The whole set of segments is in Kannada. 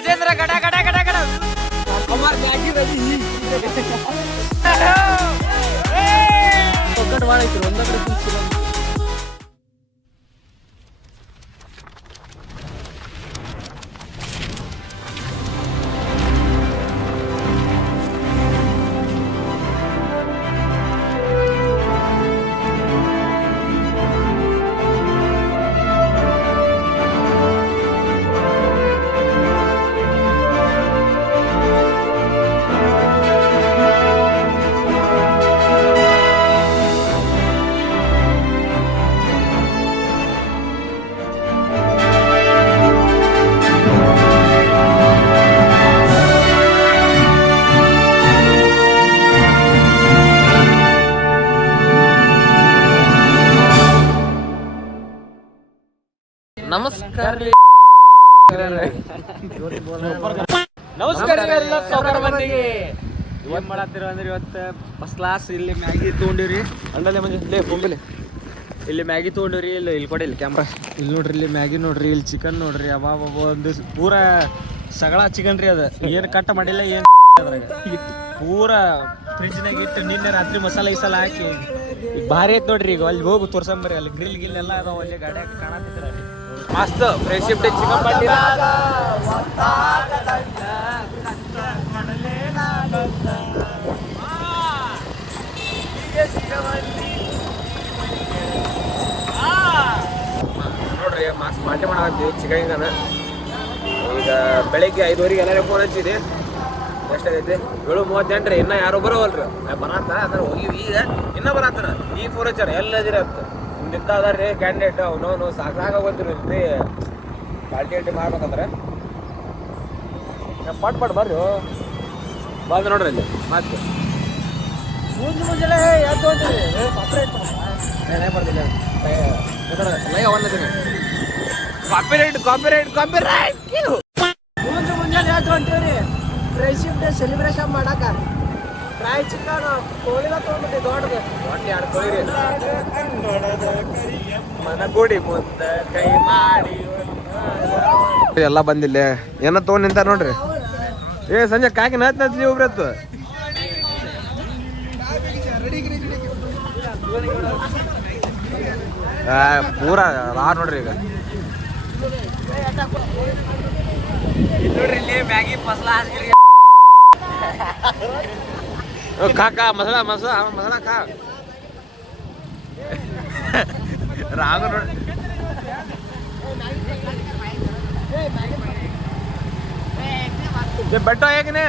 ಗಜೇಂದ್ರ ಗಡ ಗಡ ಗಡ ಗಡ ಮ್ಯಾಗಿ ರೆಡಿ ಒಗ್ಗಟ್ಟು ಭಾಳ ಐತಿ ಒಂದ ಕಡೆ ಕುಂತು ನಮಸ್ಕಾರ ಎಲ್ಲ ಸೌಕರ್ಯ ಮಂದಿಗೆ ಏನ್ ಮಾಡತ್ತೀರ ಅಂದ್ರೆ ಇವತ್ತು ಫಸ್ಟ್ ಕ್ಲಾಸ್ ಇಲ್ಲಿ ಮ್ಯಾಗಿ ತೊಗೊಂಡಿವ್ರಿ ಅಂಡಲ್ಲೇ ಮಂದಿ ಬೊಂಬೆಲೆ ಇಲ್ಲಿ ಮ್ಯಾಗಿ ತೊಗೊಂಡಿವ್ರಿ ಇಲ್ಲಿ ಕೊಡಿ ಇಲ್ಲಿ ಕ್ಯಾಮ್ರಾ ಇಲ್ಲಿ ನೋಡ್ರಿ ಇಲ್ಲಿ ಮ್ಯಾಗಿ ನೋಡ್ರಿ ಇಲ್ಲಿ ಚಿಕನ್ ನೋಡ್ರಿ ಅಬಾಬ ಒಂದು ಪೂರಾ ಸಗಳ ಚಿಕನ್ ರೀ ಅದು ಏನು ಕಟ್ ಮಾಡಿಲ್ಲ ಏನು ಅದ್ರಾಗ ಪೂರಾ ಫ್ರಿಜ್ನಾಗ ಇಟ್ಟು ನಿನ್ನೆ ರಾತ್ರಿ ಮಸಾಲೆ ಗಿಸಾಲ ಹಾಕಿ ಭಾರಿ ಐತ್ ನೋಡ್ರಿ ಈಗ ಅಲ್ಲಿ ಹೋಗು ತೋರ್ಸಂಬರಿ ಅಲ್ಲಿ ಗ್ರಿಲ್ ಗಿಲ್ ಎಲ್ಲ ಅದಾವ ಅಲ್ಲಿ ಗಾಡಿ ಕಾಣತ್ತಿದ್ರ ಅಲ್ಲಿ ಮಸ್ತ್ ಫ್ರೆಶಿಪ್ ಚಿಕನ್ ಬಂದಿರ ನೋಡ್ರಿ ಮಸ್ತ್ ಪಾರ್ಟಿ ಮಾಡಾಕತ್ತೀವಿ ಚಿಕನ್ ಈಗ ಬೆಳಿಗ್ಗೆ 5:30 ಎಲ್ಲರೂ ಫೋನ್ ಹಚ್ಚಿದೆ ಎಷ್ಟಾಗೈತಿ 7:38 ರೀ ಇನ್ನೂ ಯಾರು ಬರೋವಲ್ರಿ ಬರತ್ತಾರ ಅಂದ್ರೆ ಹೋಗಿವಿ ಈಗ ಇನ್ನೂ ಬರತ್ತಾರ ಈ ಫೋನ್ ಹಚ್ಚಾರ ಎಲ್ಲದಿರ ಅಂತ ನಿಂತ ಅದಾರ ರೀ ಕ್ಯಾಂಡಿಡೇಟ್ ಅವನವನು ಸಾಕಾಗೋಗ್ತಿರಿ ಪಾರ್ಟಿ ಮಾಡ್ಬೇಕಂದ್ರೆ ಪಟ್ ಬರ್ರಿ ಬಂದು ನೋಡ್ರಿ ಅಲ್ಲಿ ಮತ್ತೆ ಮುಂಜಾನೆ ಯಾಕೆ ಬರ್ತಿಲ್ಲ ಕಾಪಿರೈಟ್ ಮುಂಜಾನೆ ಯಾಕೆ ಹೊಂಟೀವ್ರಿ ಫ್ರೆಂಡ್ಶಿಪ್ ಡೇ ಸೆಲೆಬ್ರೇಷನ್ ಮಾಡಾಕ ಫ್ರೈ ಚಿಕನ್ ಕೋಳಿನ ತೊಗೊಂಡ್ಬಿಟ್ಟು ದೊಡ್ಡದು ಹೊಟ್ಟೆ 2 ಕೋಳಿ ಮನಗೂಡಿ ಮುಂದ ಕೈ ಮಾಡಿ ಎಲ್ಲ ಬಂದಿಲ್ಲ ಏನ ತೊಗೊಂಡ್ ನಿಂತಾರ ನೋಡ್ರಿ ಏ ಸಂಜೆ ಕಾಕಿ ನತ್ಲಿ ಒಬ್ರತ್ತು ಪೂರಾ ರಾ ನೋಡ್ರಿ ಈಗ ನೋಡ್ರಿ ಇಲ್ಲಿ ಮ್ಯಾಗಿ ಮಸಾಲ ಹಾಕ್ರಿ ಕಾಕಾ ಮಸಾಲ ಕಾ ರಾಗ ನೋಡಿ ಬೆಟ್ಟ ಹೇಗನೆ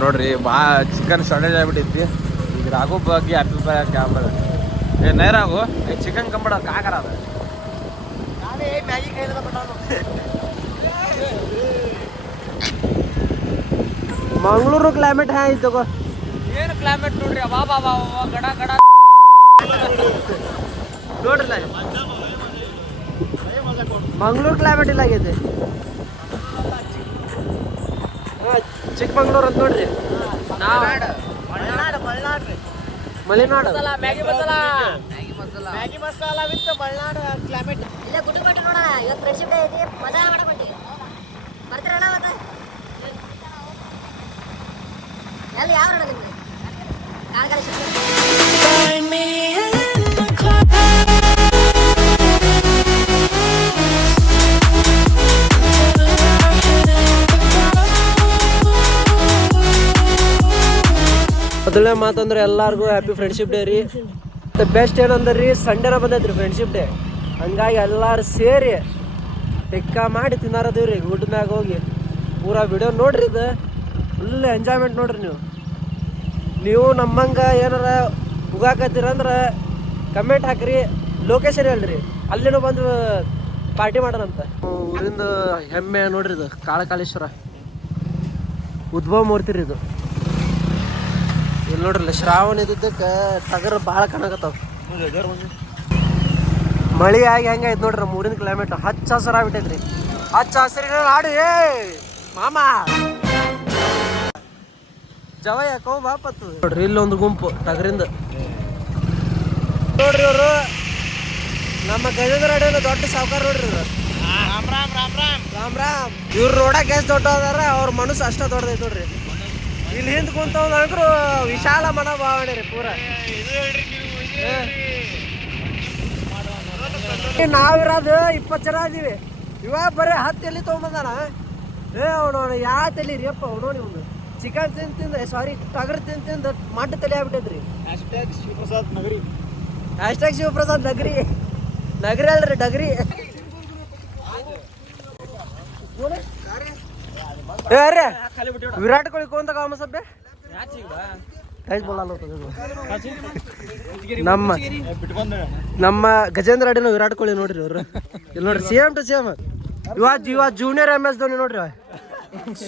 ನೋಡ್ರಿ ಬಾ ಚಿಕನ್ ಶಾರ್ಟೇಜ್ ಆಗ್ಬಿಟ್ಟೈತಿ ಈಗ ರಾಘು ಬಗ್ಗೆ ಹ್ಯಾಪಿ ಕ್ಯಾಮ್ರ ಏ ನೈ ರಾಘು ಚಿಕನ್ ಕಂಬಡ ಕಾಕರ ಅದ ಮಂಗಳೂರು ಕ್ಲೈಮೇಟ್ ಹ್ಯಾಂಗ ತಗೋ ಏನು ಕ್ಲೈಮೇಟ್ ನೋಡ್ರಿ ಬಾ ಗಡ ಗಡ ನೋಡ್ರಲ್ಲ ಮಂಗಳೂರು ಕ್ಲೈಮೇಟ್ ಇಲ್ಲ ಆಗೈತೆ ಚಿಕ್ಕಮಂಗ್ಳೂರು ಅಂತ ನೋಡ್ರಿ Malenadu Maggi masala with Malenadu climate ಇಲ್ಲ ಗುಡ್ಡು ಮಟ್ಟಿ ನೋಡೋಣ ಇವತ್ತು ಫ್ರೆಂಡ್ಶಿಪ್ ಡೇ ಐತಿ ಮಜಾ ಮಾಡಕೊಂಡಿ ಬರ್ತೀರಣ್ಣ ಮತ್ತೆ ಎಲ್ಲಿ ಯಾವ ನೋಡ ನಿಮ್ಗೆ ಕಾಣಗಾಲಿ ಮೊದಲನೇ ಮಾತಂದ್ರೆ ಎಲ್ಲರಿಗೂ ಹ್ಯಾಪಿ ಫ್ರೆಂಡ್ಶಿಪ್ ಡೇ ರೀ ಬೆಸ್ಟ್ ಏನಂದ್ರೆ ರೀ ಸಂಡೇನ ಬಂದೈತ್ರಿ ಫ್ರೆಂಡ್ಶಿಪ್ ಡೇ ಹಂಗಾಗಿ ಎಲ್ಲರೂ ಸೇರಿ ಟಿಕ್ಕ ಮಾಡಿ ತಿನ್ನಾರದೀವಿ ರೀ ಊಟ ಮ್ಯಾಗ ಹೋಗಿ ಪೂರಾ ವಿಡಿಯೋ ನೋಡ್ರಿ ಇದು ಫುಲ್ ಎಂಜಾಯ್ಮೆಂಟ್ ನೋಡ್ರಿ ನೀವು ನಮ್ಮಂಗೆ ಏನಾರ ಹೋಗಾಕತ್ತೀರಂದ್ರೆ ಕಮೆಂಟ್ ಹಾಕ್ರಿ ಲೊಕೇಶನ್ ಹೇಳ್ರಿ ಅಲ್ಲಿನೂ ಬಂದು ಪಾರ್ಟಿ ಮಾಡೋಣಂತ ಊರಿಂದ ಹೆಮ್ಮೆ ನೋಡ್ರಿ ಇದು ಕಾಳಕಾಳೇಶ್ವರ ಉದ್ಭವ ಮೂರ್ತಿ ರೀ ಇದು ಇಲ್ಲಿ ನೋಡ್ರಲ್ಲ ಶ್ರಾವಣ ಇದ್ದಕ್ಕೆ ಟಗರು ಭಾಳ ಕಾಣಕತ್ತಾವ ಮಳೆ ಆಗಿ ಹೆಂಗೈತೆ ನೋಡ್ರಿ ಮೂರಿನ ಕ್ಲೈಮೇಟ್ ಹಚ್ಚ ಹಸಿರಾಗ್ಬಿಟ್ಟೈತ್ರಿ ಹಚ್ಚ ಹಸಿರಿನ ನಾಡು ಏ ಮಾಮ ಜವ ಯಾಕೋ ಬಾಪತ್ತು ನೋಡ್ರಿ ಇಲ್ಲೊಂದು ಗುಂಪು ಟಗರಿಂದ ನೋಡ್ರಿ ಅವರು ನಮ್ಮ ಗಜೇಂದ್ರ ಅಡಿಯಲ್ಲ ದೊಡ್ಡ ಸಾವುಕಾರ ನೋಡ್ರಿ ಇವ್ರು ರಾಮ್ ರಾಮ್. ಇವ್ರು ನೋಡಕ್ಕೆ ಎಷ್ಟು ದೊಡ್ಡ ಅದಾರ, ಅವ್ರ ಮನಸ್ಸು ಅಷ್ಟ ದೊಡ್ಡದೈತೆ ನೋಡ್ರಿ. ಇಲ್ಲಿ ಹಿಂದ್ ಕುಂತಂದ್ರು ವಿಶಾಲ ಮನೋಭಾವನೆ ರೀ ಪೂರ. ನಾವಿರೋದು 20 ಜನ ಇದೀವಿ. ಇವಾಗ ಬರೀ 10 ತಲೆ ತೊಗೊಂಬಂದಾನ. ಅವನು ಯಾವ ತಲೆ ರೀ ಅಪ್ಪ ನೋಡಿ. ಒಂದು ಚಿಕನ್ ತಿಂದು ಸಾರಿ ಟಗರ್ ತಿಂದು ಮಡ್ಡ ತಲೆ ಆಗ್ಬಿಟ್ಟೈತ್ರಿ. #ಶಿವಪ್ರಸಾದ್ ನಗರಿ. #ಶಿವಪ್ರಸಾದ್ ನಗರಿ. ನಗರಿ ಅಲ್ರಿ ಡಗರಿ. ವಿರಾಟ್ ಕೊಹ್ಲಿ ಕೋನ್ ತಗೋ ಸಬ್ಬೆ ನಮ್ಮ ಗಜೇಂದ್ರ ಅಡಿನ ವಿರಾಟ್ ಕೊಹ್ಲಿ ನೋಡ್ರಿ ಅವ್ರು. ಇಲ್ಲಿ ನೋಡ್ರಿ ಸೇಮ್ ಟು ಸೇಮ್. ಇವಾಗ ಜೂನಿಯರ್ MS ಧೋನಿ ನೋಡ್ರಿ.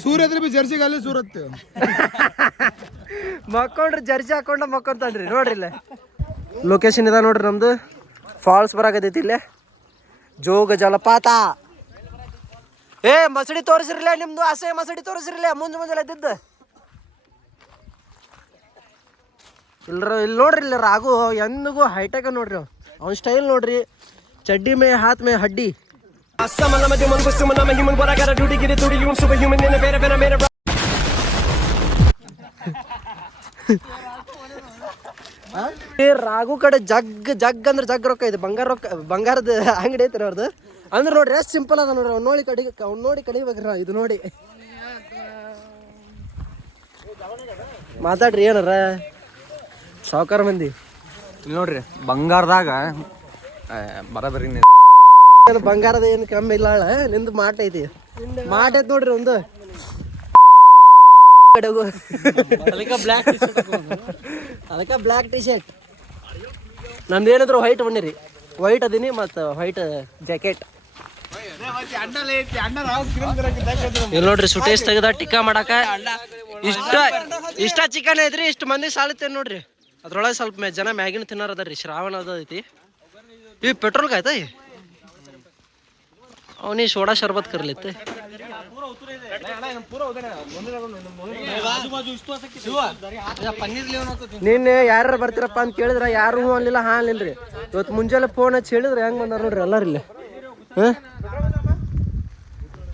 ಸೂರ್ಯದ್ರ ಬಿ ಜರ್ಸಿ ಗಾಲಿ ಸೂರತ್ ಮಕ್ಕೊಂಡ್ರಿ ಜರ್ಸಿ ಹಾಕೊಂಡ ಮಕ್ಕೊಂತಾನ್ರಿ ನೋಡ್ರಿ. ಇಲ್ಲ ಲೊಕೇಶನ್ ಇದ ನೋಡ್ರಿ ನಮ್ದು. ಫಾಲ್ಸ್ ಬರಾಕತೈತಿ ಇಲ್ಲೇ. ಜೋಗ ಜಲಪಾತ. ಮಸಡಿ ತೋರಿಸಿರ್ಲಿಲ್ಲ ನಿಮ್ದು ಆಸೆ. ಮಸಡಿ ತೋರಿಸಿರ್ಲಿಲ್ಲ ಮುಂಜಾನೆ ಎದ್ದಿದ್ದ. ಇಲ್ಲಿ ನೋಡ್ರಿ ಇಲ್ಲ ರಾಘು ಎಂದಿಗೂ ಹೈಟೆಕ್ ನೋಡ್ರಿ. ಅವ್ನ ಸ್ಟೈಲ್ ನೋಡ್ರಿ. ಚಡ್ಡಿ ಮೇ ಹಾತ್ ಮೇ ಹಡ್ಡಿ. ರಾಘು ಕಡೆ ಜಗ್ ಅಂದ್ರೆ ಜಗ್ ರೊಕ್ಕ ಇದೆ. ಬಂಗಾರದ ಅಂಗಡಿ ಐತ್ರಿ ಅವ್ರದ್ದು. ಅಂದ್ರೆ ನೋಡ್ರಿ ಎಷ್ಟು ಸಿಂಪಲ್ ಅದ ನೋಡ್ರಿ. ಅವ್ನು ನೋಡಿ ಕಡಿಬೇಕ್ರಿ. ಇದು ನೋಡಿ ಮಾತಾಡ್ರಿ ಏನಾರ ಸಾವುಕಾರ ಮಂದಿ. ಇಲ್ಲಿ ನೋಡ್ರಿ ಬಂಗಾರದಾಗ ಬರಬರಿ ಬಂಗಾರದ ಏನು ಕಮ್ಮಿ ಇಲ್ಲ. ನಿಂದು ಮಾಟ ಐತಿ. ಮಾಟ ಐತಿ ನೋಡ್ರಿ ಒಂದು. ಅದಕ್ಕೆ ಬ್ಲ್ಯಾಕ್ ಟಿ ಶರ್ಟ್. ನಂದು ಏನಾದ್ರು ವೈಟ್ ಬಣ್ಣಿರಿ. ವೈಟ್ ಅದೀನಿ ಮತ್ತು ವೈಟ್ ಜಾಕೆಟ್. ಇಲ್ಲಿ ನೋಡ್ರಿ ಸುಟೇಶ್ ತೆಗದ ಟಿಕ್ಕಾ ಮಾಡಾಕ ಇಷ್ಟ ಚಿಕನ್ ಐತ್ರಿ. ಇಷ್ಟು ಮಂದಿ ಸಾಲತ್ತೇನೆ ನೋಡ್ರಿ. ಅದ್ರೊಳಗೆ ಸ್ವಲ್ಪ ಜನ ಮ್ಯಾಗಿನ ತಿನ್ನೋರ್ ಅದಾರ್ರಿ. ಶ್ರಾವಣ ಅದೈತಿ. ಇವ್ ಪೆಟ್ರೋಲ್ ಕಾಯ್ತಾ ಅವನಿ ಸೋಡಾ ಶರ್ಬತ್ ಕರ್ಲಿತ್ತೆ. ನಿನ್ನೆ ಯಾರು ಬರ್ತೀರಪ್ಪ ಅಂತ ಕೇಳಿದ್ರ ಯಾರು ಅನ್ಲಿಲ್ಲ. ಹಾ ಅನ್ಲಿಲ್ರಿ. ಇವತ್ತು ಮುಂಜಾನೆ ಫೋನ್ ಹಚ್ಚಿ ಹೇಳಿದ್ರೆ ಹೆಂಗ್ ಬಂದಾರ ನೋಡ್ರಿ ಎಲ್ಲಾರಿಲ್ಲ.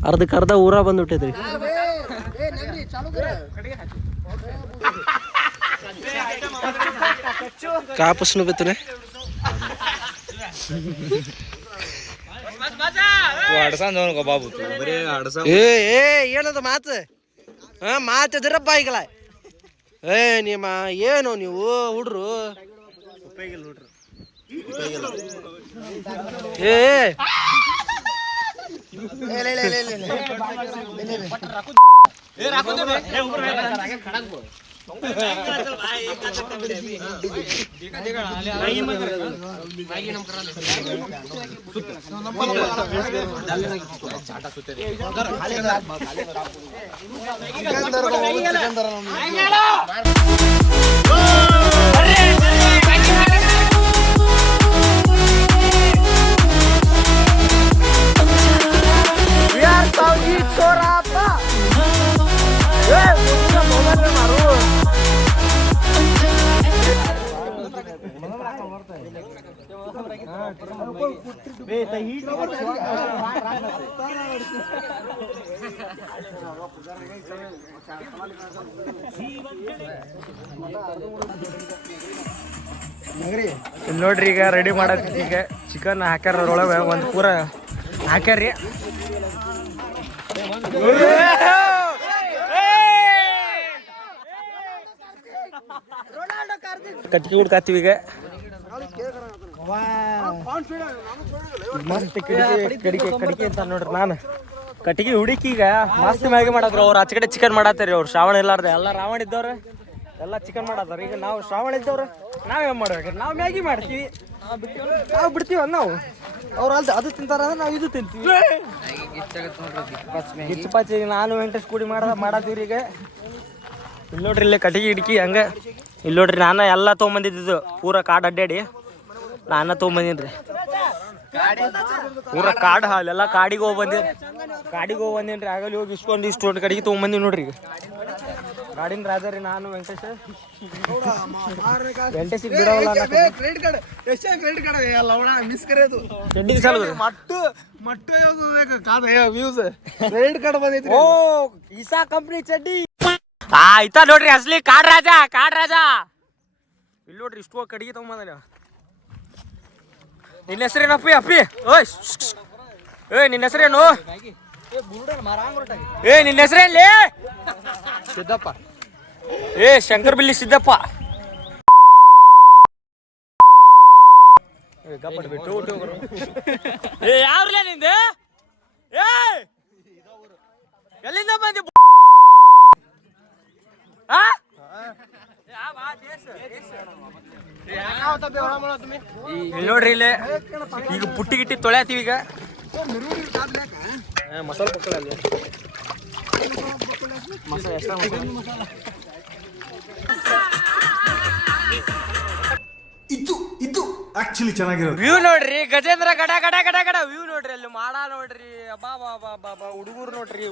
ಅರ್ಧಕ್ಕರ್ಧ ಊರ ಬಂದ್ಬಿಟ್ಟೈತ್ರಿ. ಕಾಪಸ್ನು ಬಿತ್ತನೆ. ಏನದ ಮಾತು. ಮಾತಿದ್ರಪ್ಪ ಈಗಲ. ನಿಮ್ಮ ಏನು ನೀವು ಹುಡ್ರು. ಇಲ್ಲಿ ನೋಡ್ರಿ ಈಗ ರೆಡಿ ಮಾಡಕ್ ಈಗ ಚಿಕನ್ ಹಾಕ್ಯಾರ. ಅದ್ರೊಳಗೆ ಒಂದು ಪೂರ ಹಾಕ್ಯಾರ್ರಿ. ಕಟ್ಟಿ ಹುಡ್ಕಾತೀವಿ ಈಗ. ಮಸ್ತ್ ಕಡಿಕೆ ಅಂತ ನೋಡ್ರಿ. ನಾನು ಕಟ್ಟಿಗೆ ಹುಡುಕಿ ಈಗ ಮಸ್ತ್ ಮ್ಯಾಗಿ ಮಾಡಾದ್ರು. ಅವ್ರು ಆಚೆ ಕಡೆ ಚಿಕನ್ ಮಾಡತ್ತಾರಿ. ಅವ್ರು ಶ್ರಾವಣ ಇಲ್ಲಾರ್ದೆ ಎಲ್ಲ ರಾವಣ ಇದ್ದವ್ರು ಎಲ್ಲ ಚಿಕನ್ ಮಾಡತ್ತಾರ. ಈಗ ನಾವು ಶ್ರಾವಣ ಇದ್ದವ್ರು ನಾವೇನ್ ಮಾಡ್ಬೇಕು. ನಾವು ಮ್ಯಾಗಿ ಮಾಡ್ತೀವಿ. ನಾವು ಬಿಡ್ತೀವ ನಾವು. ಅವ್ರು ಅದು ತಿಂತಾರ ಅಂದ್ರೆ ನಾವು ಇದು ತಿಂತೀವಿ. ಗಿಚ್ಚಪಾಚಿ ನಾನು ವೆಂಕಟೇಶ್ ಕೂಡಿ ಮಾಡತ್ತೀವ್ರಿ ಈಗ. ಇಲ್ಲಿ ನೋಡ್ರಿ ಇಲ್ಲಿ ಕಟ್ಟಿಗೆ ಹಿಡ್ಕಿ ಹಂಗ. ಇಲ್ಲಿ ನೋಡ್ರಿ ನಾನು ಎಲ್ಲ ತೊಗೊಂಬಂದಿದ್ದು ಪೂರ ಕಾಡು ಅಡ್ಡಾಡಿ ನಾನು ತೊಗೊಂಬಂದಿನ್ರಿ. ಪೂರ ಕಾಡು ಹಾಲೆಲ್ಲ ಕಾಡಿಗೆ ಹೋಗಿ ಬಂದಿನ್ರಿ. ಆಗಲಿ ಹೋಗಿ ಇಷ್ಟು ಕಡೆಗೆ ತೊಗೊಂಬಂದಿವಿ ನೋಡ್ರಿ. ಈಗ ಗಾಡಿನ ರಾಜ ರೀ ನಾನು ವೆಂಕಟೇಶ್ ವೆಂಕಟೇಶಿಗೆ ಬಿಡೋಲ್ಲ ಕ್ರೆಡಿಟ್ ಕಾರ್ಡ್ ಎಷ್ಟು ಕ್ರೆಡಿಟ್ ಕಾರ್ಡ್ ಲವಣ ಮಿಸ್ ಕರೆಯೋದು ಚಡ್ಡಿ ಸಾಲ ಮಟ್ಟು ಯಾವ್ದು ಬೇಕು ಕಾದ ವ್ಯೂಸ್ ಕ್ರೆಡಿಟ್ ಕಾರ್ಡ್ ಬಂದೈತಿ ಓ ಇಸಾ ಕಂಪ್ನಿ ಚಡ್ಡಿ ಆಯ್ತಾ ನೋಡ್ರಿ ಅಸಲಿ ಕಾಡ್ ರಾಜ ಇಲ್ಲಿ ನೋಡ್ರಿ ಇಷ್ಟು ಕಡಿಗೆ ತಗೊಂಬಂದ ನಿನ್ನ ಹೆಸರೇನು ಅಪ್ಪಿ ಓಯ್ ಏಯ್ ನಿನ್ನ ಹೆಸರೇನು ನಿನ್ನ ಹೆಸರೇನ್ಲಿ ಸಿದ್ದಪ್ಪ ಶಂಕರ್ ಬಿಲ್ಲಿ ಸಿದ್ದಪ್ಪ ಯಾವ್ರಲ್ಲ ನಿಂದ ಎಲ್ಲಿಂದ ಬಂದಿ ನೋಡ್ರಿ ಇಲ್ಲಿ ಈಗ ಪುಟ್ಟಿ ಗಿಟ್ಟಿ ತೊಳ್ಯಾತೀವಿ ಈಗ ಮಸಾಲ ಪಕ್ಕಲ್ಲ ಮಸಾಲ ಎಷ್ಟ ಇದು ಆಕ್ಚುಲಿ ಚೆನ್ನಾಗಿರೋದು ವ್ಯೂ ನೋಡ್ರಿ ಗಜೇಂದ್ರ ಗಡ ಗಡ ಗಡ ಗಡ ವ್ಯೂ ನೋಡ್ರಿ ಅಲ್ಲಿ ಮಾಡ ನೋಡ್ರಿ ಬಾ ಬಾ ಬಾ ಬಾ ಬಾ ಹುಡುಗರು ನೋಡ್ರಿ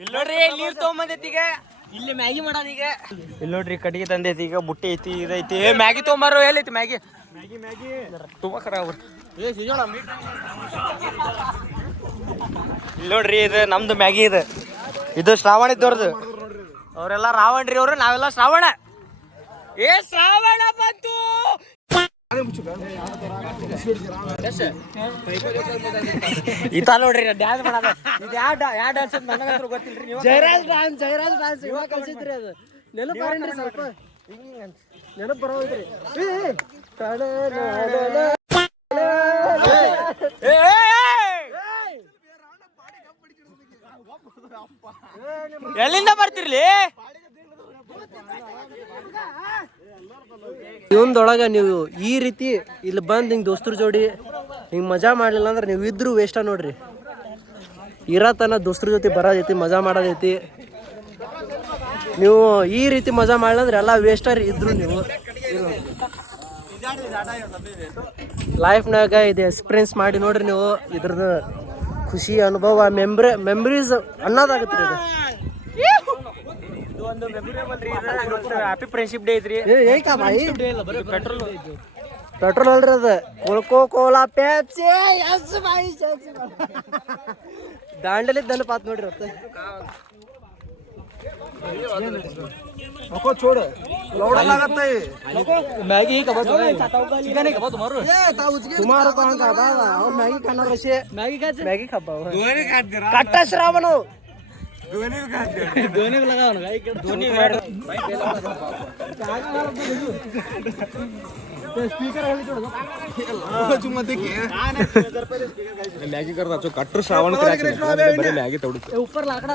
ಇಲ್ಲಿ ನೋಡ್ರಿ ನೀರ್ ತಗೊಂಬಂದೈತಿ ಈಗ ಇಲ್ಲಿ ಮ್ಯಾಗಿ ಮಾಡೋಣ ಈಗ ಇಲ್ಲಿ ನೋಡ್ರಿ ಕಟ್ಟಿಗೆ ತಂದೈತಿ ಈಗ ಬುಟ್ಟಿ ಐತಿ ಇದೈತಿ ಮ್ಯಾಗಿ ತೊಗೊಂಬಾರು ಎಲ್ಲೈತಿ ಮ್ಯಾಗಿ ತುಂಬಾ ಖರಾಬ್ ಇಲ್ಲಿ ನೋಡ್ರಿ ಇದು ನಮ್ದು ಮ್ಯಾಗಿ ಇದು ಶ್ರಾವಣ ಇದ್ದವ್ರದ್ದು ಅವರೆಲ್ಲ ರಾವಣ್ರಿ ಅವರು ನಾವೆಲ್ಲ ಶ್ರಾವಣ ಶ್ರಾವಣ ಬಂತು ಈತ ನೋಡ್ರಿ ಡ್ಯಾನ್ಸ್ ಮಾಡೋದು ಇದು ಯಾವ ಡ್ಯಾನ್ಸ್ ಅಂತ ನನಗಂತೂ ಗೊತ್ತಿಲ್ರಿ ನೀವು ಜಯರಾಜ್ ಡ್ಯಾನ್ಸ್ ಇವಾಗ ಕಲ್ಸಿದ್ರಿ ಅದು ನೆನಪು ಬರಣ್ರಿ ಸ್ವಲ್ಪ ನೆನಪು ಬರೋದ್ರಿ ಎಲ್ಲಿಂದ ಬರ್ತಿರ್ಲಿ ಇವನ್ದೊಳಗ ನೀವು ಈ ರೀತಿ ಇಲ್ಲಿ ಬಂದು ಹಿಂಗೆ ದೋಸ್ತರ ಜೋಡಿ ಹಿಂಗೆ ಮಜಾ ಮಾಡಲಿಲ್ಲ ಅಂದ್ರೆ ನೀವು ಇದ್ರೂ ವೇಷ್ಟ ನೋಡ್ರಿ ಇರತನ ದೋಸ್ತರ ಜೊತೆ ಬರೋದೈತಿ ಮಜಾ ಮಾಡೋದೈತಿ ನೀವು ಈ ರೀತಿ ಮಜಾ ಮಾಡಲಿಲ್ಲ ಅಂದ್ರೆ ಎಲ್ಲ ವೇಸ್ಟರ್ ಇದ್ರು ನೀವು ಲೈಫ್ನಾಗ ಇದು ಎಕ್ಸ್ಪೀರಿಯನ್ಸ್ ಮಾಡಿ ನೋಡ್ರಿ ನೀವು ಇದ್ರದ್ದು ಖುಷಿ ಅನುಭವ ಮೆಮ್ರೀಸ್ ಅನ್ನೋದಾಗತ್ತೆ ರೀ ಇದು ಒಂದು ಮೆಮೊರೇಬಲ್ ರೀ ಹ್ಯಾಪಿ ಫ್ರೆಂಡ್ಶಿಪ್ ಡೇ ಐತ್ರಿ ಪೆಟ್ರೋಲ್ ಅಲ್ರಿ ಅದು ಕೋಕೋ ಕೋಲಾ ಪೆಪ್ಸಿ ದಾಂಡಲಿದ್ದ ನೆನಪಾತ್ ನೋಡ್ರಿ ಮತ್ತೆ ಮ್ಯಾಗಿ ಸುಮಾರು ಮ್ಯಾಗಿ ಕನ್ನಡ ಮ್ಯಾಗಿ ಖಬ್ಬ ಕಟ್ಟ ಶ್ರಾವಣ मॅगी करता कट्टर श्रावण मॅगी तेवढी ऊपर लाकडा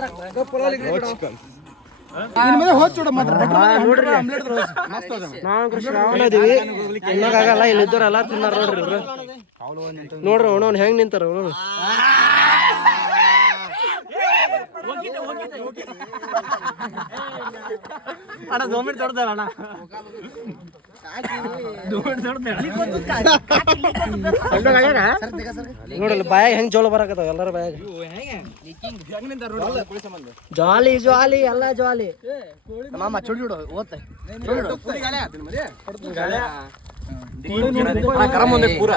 ನಾವು ಶ್ರಾವಣ ಇದೀವಿ ತಿನ್ನೋಕಾಗಲ್ಲ ಇಲ್ಲಿ ಇದ್ದವರೆಲ್ಲ ತಿನ್ನಾರ ನೋಡ್ರಿ ನೋಡ್ರಿ ಅವನವ್ನು ಹೆಂಗ್ ನಿಂತಾರ ಅವನು ಅಣ್ಣ ದೋಮಿಟ್ ದೊಡ್ಡದಲ್ಲ ಅಣ್ಣ ನೋಡಲ್ಲ ಬಾಯಾಗ ಹೆಂಗ್ ಜೋಳ ಬರಾಕತ್ತಾವ ಎಲ್ಲರ ಬಾಯಾಗ ಜಾಲಿ ಜಾಲಿ ಎಲ್ಲ ಜಾಲಿ ಮಾಮ ಚುಡಿ ಓದ್ತ ಪೂರ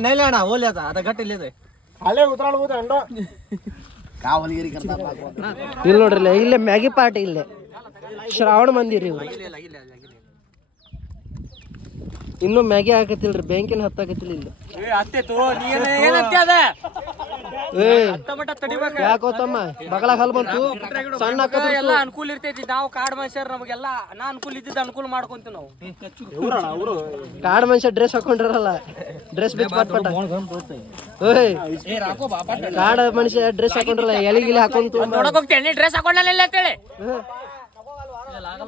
ನೈಲೆ ಅಣ್ಣ ಓಲಿ ಅದ ಅದ ಗಟ್ಟ ಇಲ್ಲಿದೆ ಅಲ್ಲೇ ಉತ್ತರಾಳ್ಬೋದು ಅಂಡ ಇಲ್ಲಿ ನೋಡ್ರಿ ಇಲ್ಲೇ ಮ್ಯಾಗಿ ಪಾರ್ಟಿ ಇಲ್ಲೇ ಶ್ರಾವಣ ಮಂದಿರಿ ಇವ್ರು ಇನ್ನು ಮ್ಯಾಗಿ ಹಾಕತಿಲ್ರಿ ಬ್ಯಾಂಕಿನ ಹತ್ತಾಕತಿಲ್ಲ ಇಲ್ಲ ಯಾಕೋ ತಮ್ಮ ಬಗಳ ಹಲ್ ಬಂತು ಸಣ್ಣ ಎಲ್ಲ ಅನುಕೂಲ ಇರ್ತೈತಿ ನಾವು ಕಾಡ್ ಮನುಷ್ಯರ್ ನಮಗೆಲ್ಲ ಅನುಕೂಲ ಇದ್ದಿದ್ದ ಅನುಕೂಲ ಮಾಡ್ಕೊಂತೀವಿ ನಾವು ಕಾಡ್ ಮನುಷ್ಯ ಡ್ರೆಸ್ ಹಾಕೊಂಡಿರಲ್ಲ ಡ್ರೆಸ್ ಬಿಚ್ಚ ಪಟ್ಪಟ್ಟ ಕಾಡ ಮನುಷ್ಯ ಡ್ರೆಸ್ ಹಾಕೊಂಡಿರಲ್ಲ ಎಲಿಗಿಲಿ ಹಾಕೊಂತ ನೋಡಕ್ ಹೋಗ್ತೇನೆ ಡ್ರೆಸ್ ಹಾಕೊಂಡಲ್ಲ ಅಂತೇಳಿ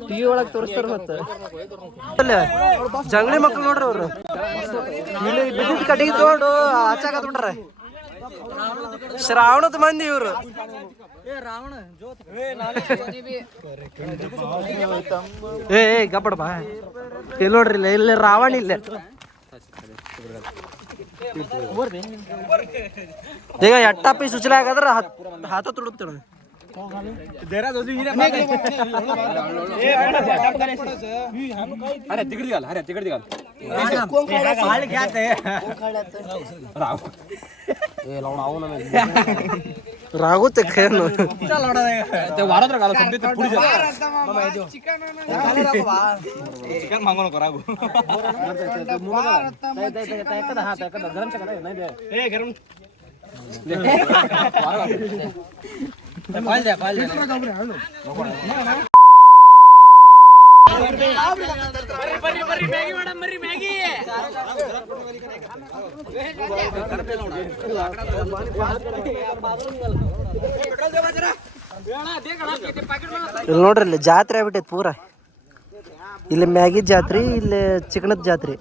ಟಿವಿ ಒಳಗ್ ತೋರಿಸ್ತಾರ ಮತ್ತೆ ಜಂಗಲಿ ಮಕ್ಳು ನೋಡ್ರಿ ಅವ್ರು ಇಲ್ಲಿ ಬಿದ್ದಿದ್ ಕಟ್ಟಿಗೆ ತಗೊಂಡು ಆಚಾಕ ಬಿಟ್ರ ಶ್ರಾವಣದ ಮಂದಿ ಇವ್ರು ಏ ಗಪ್ಪಡ ಬಾ ಇಲ್ಲಿ ನೋಡ್ರಿ ಇಲ್ಲಿ ರಾವಣ ಇಲ್ಲೇ ಈಗ ಎಟ್ಟಪ್ಪಿ ಸುಚಲ ಆಗದ್ರ ಹಾತ ತುಡುತ್ತೇವೆ रागवते खेळणं चिकन मागू नको रागू ಇಲ್ಲಿ ನೋಡ್ರಿ ಇಲ್ಲಿ ಜಾತ್ರೆ ಆಗ್ಬಿಟ್ಟೈತಿ ಪೂರ ಇಲ್ಲಿ ಮ್ಯಾಗಿ ಜಾತ್ರೆ ಇಲ್ಲಿ ಚಿಕನದ ಜಾತ್ರೆ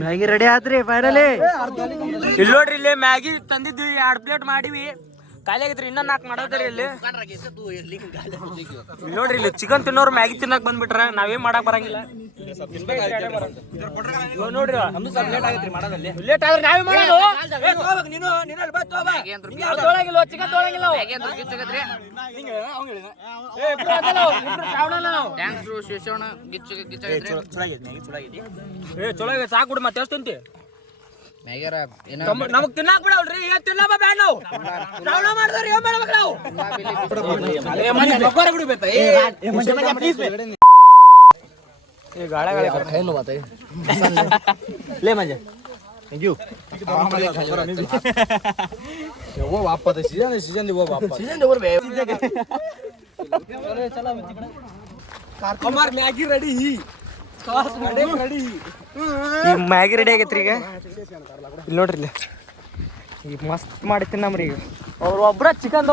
ಮ್ಯಾಗಿ ರೆಡಿ ಆತ್ರಿ ಫೈನಲಿ ಇಲ್ಲಿ ನೋಡ್ರಿ ಇಲ್ಲಿ ಮ್ಯಾಗಿ ತಂದಿದ್ವಿ 2 ಪ್ಲೇಟ್ ಮಾಡಿವಿ ಖಾಲಿ ಆಗೈತ್ರಿ ಇನ್ನ 4 ಮಾಡೋದ್ರಿ ಇಲ್ಲಿ ನೋಡ್ರಿ ಇಲ್ಲಿ ಚಿಕನ್ ತಿನ್ನೋರು ಮ್ಯಾಗಿ ತಿನ್ನಕ್ ಬಂದ್ಬಿಟ್ರ ನಾವೇನ್ ಮಾಡಕ್ ಬರಂಗಿಲ್ಲ ನೋಡ್ರಿ ನಮ್ದು ಸ್ವಲ್ಪ ಲೇಟ್ ಆಗೈತ್ರಿ ಮಾಡೋದಲ್ಲಿ ಲೇಟ್ ಆದ್ರೆ ನಾವೇ ಮಾಡೋದು ಚಿಕನ್ ತೊಳಗಿಲ್ಲ ಚಲೋ ಸಾಕು ಬಿಡು ಮತ್ತೆ ಎಷ್ಟು ತಿಂತಿ ನಮಗ್ ತಿನ್ನಾಕ್ ಬಿಡಲ್ರಿ ಏನ್ ತಿನ್ನಬ ಬ್ಯಾಡ ನಾವು ಶ್ರಾವಣ ಮಾಡಿದ್ರೆ ಏನ್ ಮಾಡ್ಬೇಕು ನಾವು ले म्हणजे थैंक यू वो वापस सीजन दे वो वापस सीजन दे वर बे चला हमार मैगी रेडी ही रेडी ಈಗ ಮ್ಯಾಗಿ ರೆಡಿ ಆಗೈತ್ರಿ ಈಗ ಇಲ್ಲಿ ನೋಡ್ರಿ ಇಲ್ಲಿ ಈಗ ಮಸ್ತ್ ಮಾಡಿ ತಿನ್ನಮ್ರಿ ಈಗ ಅವ್ರು ಒಬ್ರ ಚಿಕನ್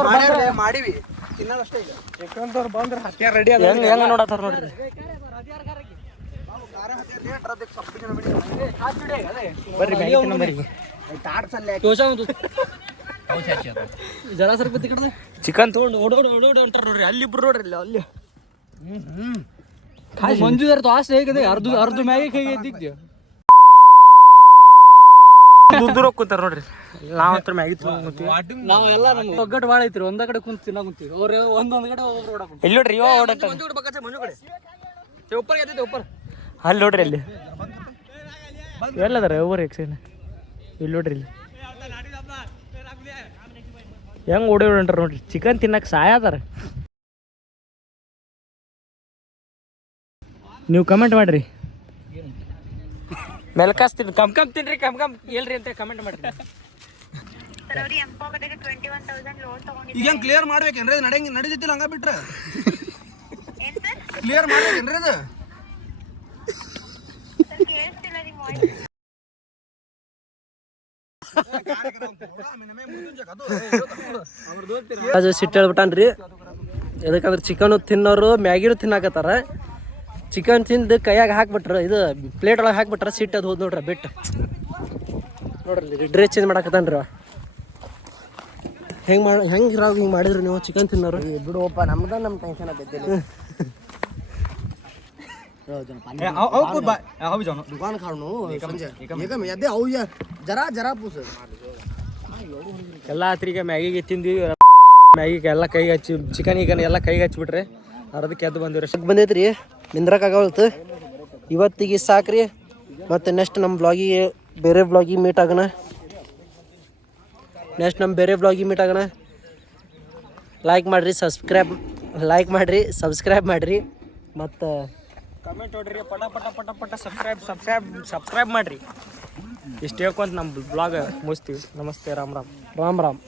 ಮಾಡಿವಿ ತಿನ್ನೋದಷ್ಟೇ ಈಗ ಚಿಕನ್ ದವ್ರು ಬಂದ್ರೆ ಹತ್ಯಾರ ರೆಡಿ ಅದ ಹೆಂಗ ನೋಡತ್ತಾರ ನೋಡ್ರಿ ಬರ್ರಿ ಮ್ಯಾಗಿ ತಿನ್ನಮ್ರಿ ಜರಾ ಸ್ವಲ್ಪ ಚಿಕನ್ ತಗೊಂಡು ಓಡೋಡ್ ಹೊಂಟಾರ ನೋಡ್ರಿ ಅಲ್ಲಿ ಇಬ್ರು ನೋಡ್ರಿ ಅಲ್ಲಿ ಮಂಜುದಾರ ಆಸೆ ಹೇಗಿದೆ ಅರ್ಧ ಮ್ಯಾಗಿ ಕೈಗೆ ಎದ್ದಿದ್ಯೋ ದೂರ ಕೂತಾರ ನೋಡ್ರಿ ನಾವಂತ್ರ ಮ್ಯಾಗಿ ನಾವೆಲ್ಲ ನಮ್ಗೆ ಒಗ್ಗಟ್ಟು ಭಾಳ ಐತ್ರಿ ಒಂದ ಕಡೆ ಕುಂತ ತಿನ್ನ ಕುಂತೀವಿ ಅವ್ರು ಒಂದೊಂದ್ ಕಡೆ ಇಲ್ಲಿ ನೋಡ್ರಿ ಇವ ಅಲ್ಲಿ ನೋಡ್ರಿ ಅಲ್ಲಿ ಎಲ್ಲದಾರ ಓವರ್ ಎಕ್ಸೈನ್ ಇಲ್ಲಿ ನೋಡ್ರಿ ಇಲ್ಲಿ ಹೆಂಗ್ ಓಡಿ ಹೊಂಟಾರ ನೋಡ್ರಿ ಚಿಕನ್ ತಿನ್ನಕ್ ಸಹಾಯ ಅದಾರ ನೀವು ಕಮೆಂಟ್ ಮಾಡ್ರಿ ಮೆಲ್ಕಾಸ್ತೀನಿ ಕಮ್ ತಿನ್ರಿ ಕಮ್ ಹೇಳ್ರಿ ಅಂತ ಕಮೆಂಟ್ ಮಾಡ್ರಿ ಈಗ ಹೆಂಗ್ ಕ್ಲಿಯರ್ ಮಾಡ್ಬೇಕೇನ್ರಿ ನಡೀತಿಲ್ಲ ಹಂಗ ಬಿಟ್ರ ಕ್ಲಿಯರ್ ಮಾಡ್ಬೇಕೇನ್ರಿ ಅದು ಅದು ಸಿಟ್ಟು ಹೇಳ್ಬಿಟ್ಟಾನ್ರಿ ಎದಕ್ಕಂದ್ರೆ ಚಿಕನ್ ತಿನ್ನೋರು ಮ್ಯಾಗಿನೂ ತಿನ್ನಾಕತ್ತಾರ ಚಿಕನ್ ತಿಂದು ಕೈಯಾಗ ಹಾಕ್ಬಿಟ್ರ ಇದು ಪ್ಲೇಟ್ ಒಳಗೆ ಹಾಕ್ಬಿಟ್ರ ಸಿಟ್ಟು ಅದು ಹೋದ್ ನೋಡ್ರಿ ಬಿಟ್ಟು ನೋಡ್ರಿ ಡ್ರೆಸ್ ಚೇಂಜ್ ಮಾಡಕತ್ತಾನ್ರಿ ಹೆಂಗೆ ರಾವ್ ಹಿಂಗೆ ಮಾಡಿದ್ರಿ ನೀವು ಚಿಕನ್ ತಿನ್ನೋರು ಬಿಡುವಪ್ಪ ನಮ್ದ ನಮ್ ಟೆನ್ಷನ್ ಆಗೈತಿ दुकान खाणू एकम यादे आऊया जरा जरा पूस ಎಲ್ಲ ಆತ್ರಿಗೆ ಮ್ಯಾಗಿಗೆ ತಿಂದ್ವಿ ಮ್ಯಾಗಿಗೆ ಎಲ್ಲ ಕೈಗೆ ಹಚ್ಚಿ ಚಿಕನ್ ಎಲ್ಲ ಕೈಗೆ ಹಚ್ಚಿಬಿಟ್ರೆ ಅರ್ಧಕ್ಕೆ ಎದ್ದು ಬಂದಿವ್ರಿ ಬಂದೈತ್ರಿ ನಿಂದ್ರಕ್ಕಾಗವಲ್ತು ಇವತ್ತಿಗೆ ಸಾಕ್ರಿ ಮತ್ತು ನೆಕ್ಸ್ಟ್ ನಮ್ಮ ಬ್ಲಾಗಿಗೆ ಬೇರೆ ಬ್ಲಾಗಿಗೆ ಮೀಟ್ ಆಗೋಣ ಲೈಕ್ ಮಾಡಿರಿ ಸಬ್ಸ್ಕ್ರೈಬ್ ಮಾಡಿರಿ ಮತ್ತು ಕಮೆಂಟ್ ಹೊಡ್ರಿ ಪಟ ಸಬ್ಸ್ಕ್ರೈಬ್ ಮಾಡಿರಿ ಇಷ್ಟು ಹೇಳ್ಕೊಂತ ನಮ್ಮ ಬ್ಲಾಗ್ ಮುಗಿಸ್ತೀವಿ ನಮಸ್ತೆ ರಾಮ್ ರಾಮ್